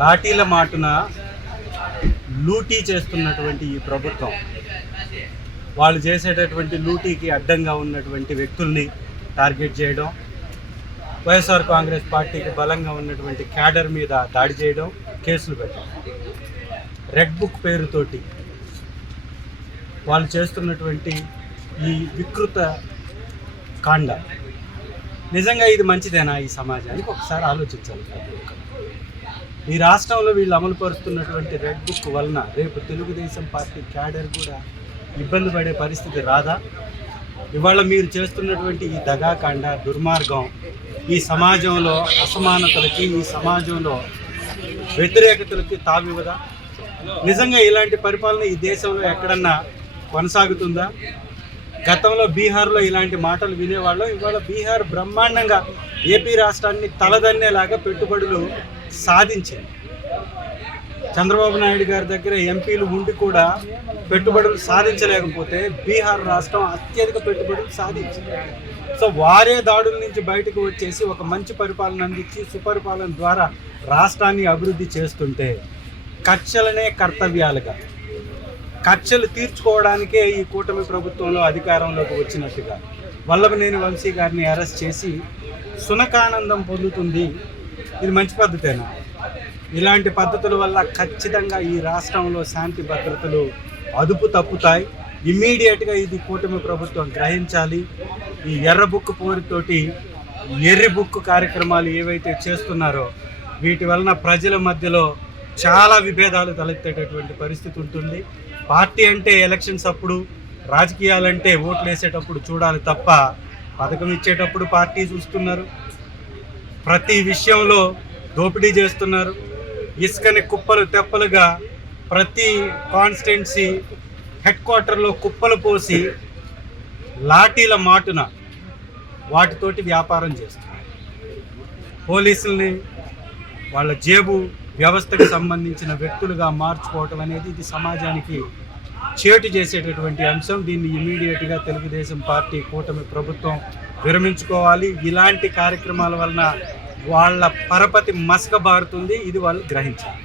లాఠీల మాటున లూటీ చేస్తున్నటువంటి ఈ ప్రభుత్వం వాళ్ళు చేసేటటువంటి లూటీకి అడ్డంగా ఉన్నటువంటి వ్యక్తుల్ని టార్గెట్ చేయడం, వైఎస్ఆర్ కాంగ్రెస్ పార్టీకి బలంగా ఉన్నటువంటి క్యాడర్ మీద దాడి చేయడం, కేసులు పెట్టడం, రెడ్ బుక్ పేరుతోటి వాళ్ళు చేస్తున్నటువంటి ఈ వికృత కాండ నిజంగా ఇది మంచిదేనా? ఈ సమాజానికి ఒకసారి ఆలోచించాలి. ఈ రాష్ట్రంలో వీళ్ళు అమలుపరుస్తున్నటువంటి రెడ్ బుక్ వలన రేపు తెలుగుదేశం పార్టీ క్యాడర్ కూడా ఇబ్బంది పడే పరిస్థితి రాదా? ఇవాళ మీరు చేస్తున్నటువంటి ఈ దగాకాండ, దుర్మార్గం ఈ సమాజంలో అసమానతలకి, ఈ సమాజంలో వ్యతిరేకతలకి తావివ్వదా? నిజంగా ఇలాంటి పరిపాలన ఈ దేశంలో ఎక్కడన్నా కొనసాగుతుందా? గతంలో బీహార్లో ఇలాంటి మాటలు వినేవాళ్ళం. ఇవాళ బీహార్ బ్రహ్మాండంగా ఏపీ రాష్ట్రాన్ని తలదన్నేలాగా పెట్టుబడులు సాధించింది. చంద్రబాబు నాయుడు గారి దగ్గర ఎంపీలు ఉండి కూడా పెట్టుబడులు సాధించలేకపోతే బీహార్ రాష్ట్రం అత్యధిక పెట్టుబడులు సాధించింది. సో వారే దాడుల నుంచి బయటకు వచ్చేసి ఒక మంచి పరిపాలన అందించి సుపరిపాలన ద్వారా రాష్ట్రాన్ని అభివృద్ధి చేస్తుంటే కక్షలనే కర్తవ్యాలుగా, కక్షలు తీర్చుకోవడానికే ఈ కూటమి ప్రభుత్వంలో అధికారంలోకి వచ్చినట్టుగా వల్లభనేని వంశీ గారిని అరెస్ట్ చేసి సునకానందం పొందుతుంది. ఇది మంచి పద్ధతేనా? ఇలాంటి పద్ధతుల వల్ల ఖచ్చితంగా ఈ రాష్ట్రంలో శాంతి భద్రతలు అదుపు తప్పుతాయి. ఇమ్మీడియట్గా ఇది కూటమి ప్రభుత్వం గ్రహించాలి. ఈ ఎర్ర బుక్ పోరుతోటి ఎర్రి బుక్ కార్యక్రమాలు ఏవైతే చేస్తున్నారో వీటి వలన ప్రజల మధ్యలో చాలా విభేదాలు తలెత్తేటటువంటి పరిస్థితి ఉంటుంది. పార్టీ అంటే ఎలక్షన్స్ అప్పుడు, రాజకీయాలంటే ఓట్లు వేసేటప్పుడు చూడాలి తప్ప పథకం ఇచ్చేటప్పుడు పార్టీ చూస్తున్నారు, ప్రతి విషయంలో దోపిడీ చేస్తున్నారు. ఇసుకని కుప్పలు తెప్పలుగా ప్రతి కాన్స్టిట్యున్సీ హెడ్ క్వార్టర్లో కుప్పలు పోసి లాఠీల మాటున వాటితోటి వ్యాపారం చేస్తున్నారు. పోలీసుల్ని వాళ్ళ జేబు వ్యవస్థకు సంబంధించిన వ్యక్తులుగా మార్చుకోవటం అనేది ఇది సమాజానికి చేటు చేసేటటువంటి అంశం. దీన్ని ఇమీడియట్గా తెలుగుదేశం పార్టీ కూటమి ప్రభుత్వం విరమించుకోవాలి. ఇలాంటి కార్యక్రమాల వలన వాళ్ళ పరపతి మసకబారుతుంది. ఇది వాళ్ళు గ్రహించాలి.